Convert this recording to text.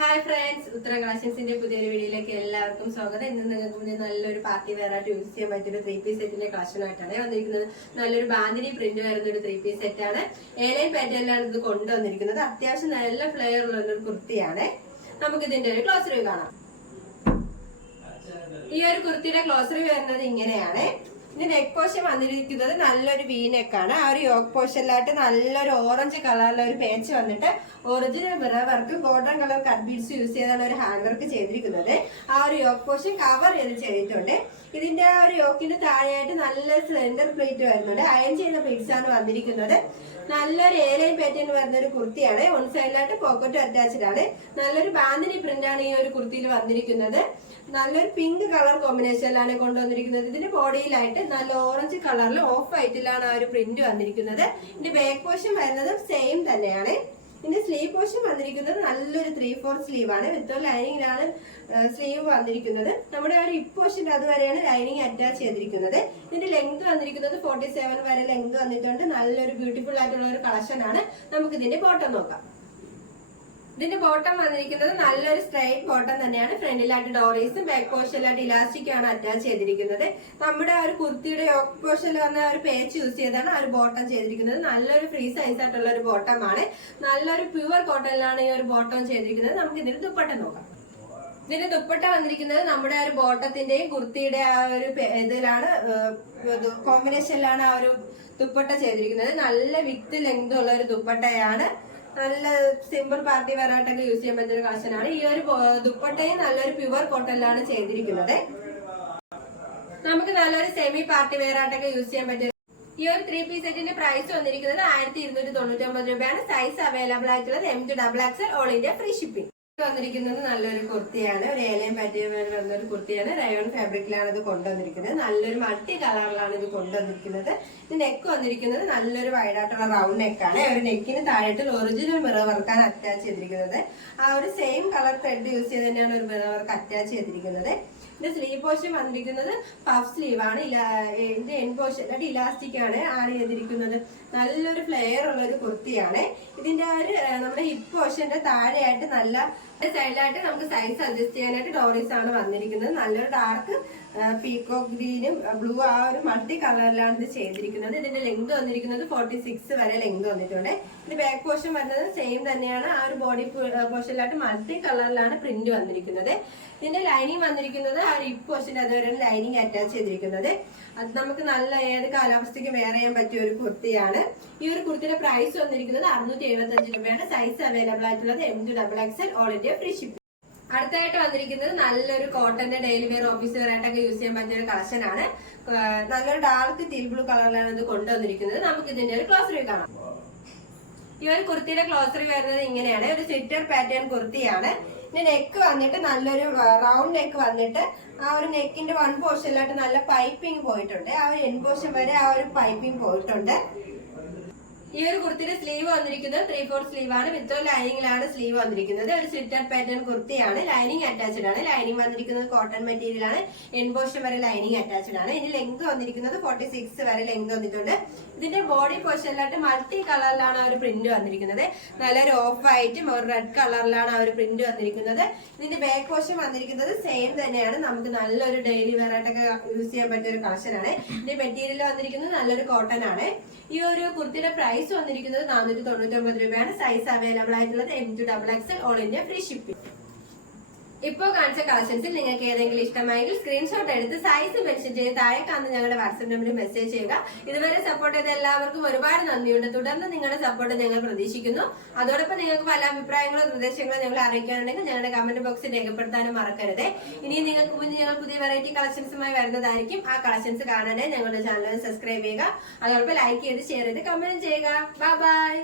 Hi friends, ഉത്തര കളക്ഷൻസിന്റെ പുതിയൊരു വീഡിയോയിലേക്ക് എല്ലാവർക്കും സ്വാഗതം. ഇന്ന് നിങ്ങൾക്ക് മുന്നിൽ നല്ലൊരു പാർട്ടി വെയർ ആയിട്ട് യൂസ് ചെയ്യാൻ പറ്റിയൊരു 3-piece സെറ്റിന്റെ കളക്ഷൻ ആയിട്ടാണ് വന്നിരിക്കുന്നത്. നല്ലൊരു ബാന്തിനി പ്രിന്റ് വരുന്ന ഒരു 3-piece സെറ്റാണ്. ഏലൈൻ പാറ്റേണിലാണ് ഇത് കൊണ്ടുവന്നിരിക്കുന്നത്. അത്യാവശ്യം നല്ല ഫ്ലെയർ ഉള്ള ഒരു കുർത്തിയാണ്. നമുക്ക് ഇതിന്റെ ഒരു ക്ലോസ് റിവ്യൂ കാണാം. ഈ ഒരു കുർത്തിയുടെ ക്ലോസ് റിവ്യൂ വരുന്നത് ഇങ്ങനെയാണ്. ഇതിന്റെ നെക്ക് പോർഷൻ വന്നിരിക്കുന്നത് നല്ലൊരു വി നെക്കാണ്. ആ ഒരു യോക്ക് പോർഷനിലായിട്ട് നല്ലൊരു ഓറഞ്ച് കളറിലെ ഒരു പേച്ച് വന്നിട്ട് original mirror work golden colour cut beads use ചെയ്താണ് ഒരു ഹാൻഡ് വർക്ക് ചെയ്തിരിക്കുന്നത്. ആ ഒരു യോക്ക് പോർഷൻ കവർ ചെയ്തിട്ടുണ്ട്. ഇതിന്റെ ആ ഒരു യോക്കിന്റെ താഴെയായിട്ട് നല്ല സ്ലെൻഡർ പ്ലേറ്റ് വരുന്നുണ്ട്. അയൺ ചെയ്യുന്ന പ്ലേറ്റ്സ് ആണ് വന്നിരിക്കുന്നത്. നല്ലൊരു ഏലൈൻ പാറ്റേൺ വരുന്ന ഒരു കുർത്തിയാണ്. വൺ സൈഡിലായിട്ട് പോക്കറ്റ് അറ്റാച്ച്ഡ് ആണ്. നല്ലൊരു ബാന്തിനി പ്രിന്റ് ആണ് ഈ ഒരു കുർത്തിയിൽ വന്നിരിക്കുന്നത്. നല്ലൊരു പിങ്ക് കളർ കോമ്പിനേഷനിലാണ് കൊണ്ടുവന്നിരിക്കുന്നത്. ഇതിന്റെ ബോഡിയിലായിട്ട് നല്ല ഓറഞ്ച് കളറിൽ ഓഫ് വൈറ്റിലാണ് ആ ഒരു പ്രിന്റ് വന്നിരിക്കുന്നത്. ഇതിന്റെ ബാക്ക് പോർഷൻ വരുന്നത് സെയിം തന്നെയാണ്. ഇതിന്റെ സ്ലീവ് പോർഷൻ വന്നിരിക്കുന്നത് നല്ലൊരു 3/4 സ്ലീവ് ആണ്. വിത്ത് ലൈനിങ്ങിലാണ് സ്ലീവ് വന്നിരിക്കുന്നത്. നമ്മുടെ ആ ഒരു ഹിപ്പ് പോർഷന്റെ അതുവരെയാണ് ലൈനിങ് അറ്റാച്ച് ചെയ്തിരിക്കുന്നത്. ഇതിന്റെ ലെങ്ത് വന്നിരിക്കുന്നത് 47 വരെ ലെങ്ത് വന്നിട്ടുണ്ട്. നല്ലൊരു ബ്യൂട്ടിഫുൾ ആയിട്ടുള്ള ഒരു കളക്ഷൻ ആണ്. നമുക്ക് ഇതിന്റെ ബോട്ടം നോക്കാം. ഇതിന്റെ ബോട്ടം വന്നിരിക്കുന്നത് നല്ലൊരു സ്ട്രൈറ്റ് ബോട്ടം തന്നെയാണ്. ഫ്രണ്ടിലായിട്ട് ഡോറീസും ബാക്ക് പോർഷനിലായിട്ട് ഇലാസ്റ്റിക് ആണ് അറ്റാച്ച് ചെയ്തിരിക്കുന്നത്. നമ്മുടെ ആ ഒരു കുർത്തിയുടെ യോക്ക് പോർഷനിൽ വന്ന ഒരു പേച്ച് യൂസ് ചെയ്താണ് ആ ഒരു ബോട്ടം ചെയ്തിരിക്കുന്നത്. നല്ലൊരു ഫ്രീ സൈസ് ആയിട്ടുള്ള ഒരു ബോട്ടമാണ്. നല്ലൊരു പ്യുവർ കോട്ടണിലാണ് ഈ ഒരു ബോട്ടം ചെയ്തിരിക്കുന്നത്. നമുക്ക് ഇതിന്റെ ദുപ്പട്ട നോക്കാം. ഇതിന്റെ ദുപ്പട്ട വന്നിരിക്കുന്നത് നമ്മുടെ ആ ഒരു ബോട്ടത്തിന്റെയും കുർത്തിയുടെ ആ ഒരു ഇതിലാണ് കോമ്പിനേഷനിലാണ് ആ ഒരു ദുപ്പട്ട ചെയ്തിരിക്കുന്നത്. നല്ല വിത്ത് ലെങ്ത് ഉള്ള ഒരു ദുപ്പട്ടയാണ്. നല്ല സിമ്പിൾ പാർട്ടി വെയർ ആയിട്ടൊക്കെ യൂസ് ചെയ്യാൻ പറ്റുന്ന കളക്ഷനാണ്. ഈ ഒരു ദുപ്പട്ടയും നല്ലൊരു പ്യുവർ കോട്ടണിലാണ് ചെയ്തിരിക്കുന്നത്. നമുക്ക് നല്ലൊരു സെമി പാർട്ടി വെയർ ആയിട്ടൊക്കെ യൂസ് ചെയ്യാൻ പറ്റും. ഈ ഒരു 3-piece സെറ്റിന്റെ പ്രൈസ് വന്നിരിക്കുന്നത് 1299 രൂപയാണ്. സൈസ് അവൈലബിൾ ആയിട്ടുള്ളത് M2XXL all India free shipping. വന്നിരിക്കുന്നത് നല്ലൊരു കുർത്തിയാണ്. ഒരു ഏലൈൻ പാറ്റേൺ വരുന്ന ഒരു കുർത്തിയാണ്. റയോൺ ഫാബ്രിക്കിലാണ് ഇത് കൊണ്ടുവന്നിരിക്കുന്നത്. നല്ലൊരു മൾട്ടി കളറിലാണ് ഇത് കൊണ്ടുവന്നിരിക്കുന്നത്. ഇത് നെക്ക് വന്നിരിക്കുന്നത് നല്ലൊരു വൈഡായിട്ടുള്ള റൗണ്ട് നെക്കാണ്. ഒരു നെക്കിന് താഴെയിട്ട് ഒറിജിനൽ മിറർ വർക്കാണ് അറ്റാച്ച് ചെയ്തിരിക്കുന്നത്. ആ ഒരു സെയിം കളർ ത്രെഡ് യൂസ് ചെയ്ത് തന്നെയാണ് ഒരു മിറർ വർക്ക് അറ്റാച്ച് ചെയ്തിരിക്കുന്നത്. ഇതിന്റെ സ്ലീവ് പോർഷൻ വന്നിരിക്കുന്നത് പഫ് സ്ലീവ് ആണ്. ഇതിന്റെ എൻ പോർഷൻ ഇലാസ്റ്റിക് ആണ് ആഡ് ചെയ്തിരിക്കുന്നത്. നല്ലൊരു ഫ്ലെയർ ഉള്ള ഒരു കുർത്തിയാണ്. ഇതിന്റെ ആ ഒരു നമ്മുടെ ഹിപ്പ് പോർഷന്റെ താഴെയായിട്ട് നല്ല സൈഡിലായിട്ട് നമുക്ക് സൈസ് അഡ്ജസ്റ്റ് ചെയ്യാനായിട്ട് ഡോറീസ് ആണ് വന്നിരിക്കുന്നത്. നല്ലൊരു ഡാർക്ക് പീകോക്ക് ഗ്രീനും ബ്ലൂ ആ ഒരു മൾട്ടി കളറിലാണ് ഇത് ചെയ്തിരിക്കുന്നത്. ഇതിന്റെ ലെങ്ത് വന്നിരിക്കുന്നത് 46 വരെ ലെങ്ത് വന്നിട്ടുണ്ട്. ഇതിന്റെ ബാക്ക് പോർഷൻ വരുന്നത് സെയിം തന്നെയാണ്. ആ ഒരു ബോഡി പോർഷനിലായിട്ട് മൾട്ടി കളറിലാണ് പ്രിന്റ് വന്നിരിക്കുന്നത്. ഇതിന്റെ ലൈനിങ് വന്നിരിക്കുന്നത് ആ ഹിപ്പ് പോർഷന്റെ അതുവരെയാണ് ലൈനിങ് അറ്റാച്ച് ചെയ്തിരിക്കുന്നത്. അത് നമുക്ക് നല്ല ഏത് കാലാവസ്ഥയ്ക്ക് വെയർ ചെയ്യാൻ പറ്റിയ ഒരു കുർത്തിയാണ്. ഈ ഒരു കുർത്തിയുടെ പ്രൈസ് വന്നിരിക്കുന്നത് 675 രൂപയാണ്. സൈസ് അവൈലബിൾ ആയിട്ടുള്ളത് M2XXL all India free shipping. അടുത്തായിട്ട് വന്നിരിക്കുന്നത് നല്ലൊരു കോട്ടന്റെ ഡെയിലി വെയർ ഓഫീസ് വെയർ ആയിട്ടൊക്കെ യൂസ് ചെയ്യാൻ പറ്റിയ ഒരു കളക്ഷൻ ആണ്. നല്ലൊരു ഡാർക്ക് ടീൽ ബ്ലൂ കളറിലാണ് ഇത് കൊണ്ടുവന്നിരിക്കുന്നത്. നമുക്ക് ഇതിന്റെ ഒരു ക്ലോസ് റിവ്യൂ കാണാം. ഈ ഒരു കുർത്തിയുടെ ക്ലോസ് റിവ്യൂ വരുന്നത് ഇങ്ങനെയാണ്. ഒരു സ്ലിറ്റർ പാറ്റേൺ കുർത്തിയാണ്. ഇതിന്റെ നെക്ക് വന്നിട്ട് നല്ലൊരു റൗണ്ട് നെക്ക് വന്നിട്ട് ആ ഒരു നെക്കിന്റെ വൺ പോർഷനിലായിട്ട് നല്ല പൈപ്പിംഗ് പോയിട്ടുണ്ട്. ആ ഒരു എൻ പോർഷൻ വരെ ആ ഒരു പൈപ്പിംഗ് പോയിട്ടുണ്ട്. ഈ ഒരു കുർത്തിയുടെ സ്ലീവ് വന്നിരിക്കുന്നത് 3/4 സ്ലീവ് ആണ്. വിത്ത് ലൈനിങ്ങിലാണ് സ്ലീവ് വന്നിരിക്കുന്നത്. ഒരു സ്ലിറ്റർ പാറ്റേൺ കുർത്തിയാണ്. ലൈനിങ് അറ്റാച്ച്ഡ് ആണ്. ലൈനിങ് വന്നിരിക്കുന്നത് കോട്ടൺ മെറ്റീരിയൽ ആണ്. എൻ പോർഷൻ വരെ ലൈനിങ് അറ്റാച്ച്ഡ് ആണ്. ഇതിന്റെ ലെങ്ത് വന്നിരിക്കുന്നത് 46 വരെ ലെങ്ത് വന്നിട്ടുണ്ട്. ഇതിന്റെ ബോഡി പോർഷനിലായിട്ട് മൾട്ടി കളറിലാണ് ആ ഒരു പ്രിന്റ് വന്നിരിക്കുന്നത്. നല്ലൊരു ഓഫ് വൈറ്റും ഒരു റെഡ് കളറിലാണ് ആ ഒരു പ്രിന്റ് വന്നിരിക്കുന്നത്. ഇതിന്റെ ബാക്ക് പോർഷൻ വന്നിരിക്കുന്നത് സെയിം തന്നെയാണ്. നമുക്ക് നല്ലൊരു ഡെയിലി വെയർ ആയിട്ടൊക്കെ യൂസ് ചെയ്യാൻ പറ്റിയ ഒരു കളക്ഷൻ ആണ്. ഇതിന്റെ മെറ്റീരിയൽ വന്നിരിക്കുന്നത് നല്ലൊരു കോട്ടൺ ആണ്. ഈ ഒരു കുർത്തിയുടെ പ്രൈസ് വന്നിരിക്കുന്നത് 499 രൂപയാണ്. സൈസ് അവൈലബിൾ ആയിട്ടുള്ളത് M2XXL all India free shipping. ഇപ്പോൾ കാണിച്ച കളക്ഷൻസിൽ നിങ്ങൾക്ക് ഏതെങ്കിലും ഇഷ്ടമായെങ്കിൽ സ്ക്രീൻഷോട്ട് എടുത്ത് സൈസ് മെൻഷൻ ചെയ്ത് താഴെ കാണുന്ന ഞങ്ങളുടെ വാട്സ്ആപ്പ് നമ്പറിൽ മെസ്സേജ് ചെയ്യുക. ഇതുവരെ സപ്പോർട്ട് ചെയ്ത എല്ലാവർക്കും ഒരുപാട് നന്ദിയുണ്ട്. തുടർന്ന് നിങ്ങളുടെ സപ്പോർട്ട് ഞങ്ങൾ പ്രതീക്ഷിക്കുന്നു. അതോടൊപ്പം നിങ്ങൾക്ക് പല അഭിപ്രായങ്ങളോ നിർദ്ദേശങ്ങളോ ഞങ്ങളെ അറിയിക്കാനുണ്ടെങ്കിൽ ഞങ്ങളുടെ കമന്റ് ബോക്സിൽ രേഖപ്പെടുത്താനും മറക്കരുത്. ഇനി നിങ്ങൾക്ക് മുന്നിൽ ഞങ്ങൾ പുതിയ വെറൈറ്റി കളക്ഷൻസുമായി വരുന്നതായിരിക്കും. ആ കളക്ഷൻസ് കാണാനായി ഞങ്ങളുടെ ചാനൽ സബ്സ്ക്രൈബ് ചെയ്യുക. അതോടൊപ്പം ലൈക്ക് ചെയ്ത് ഷെയർ ചെയ്ത് കമന്റ് ചെയ്യുക. Bye bye.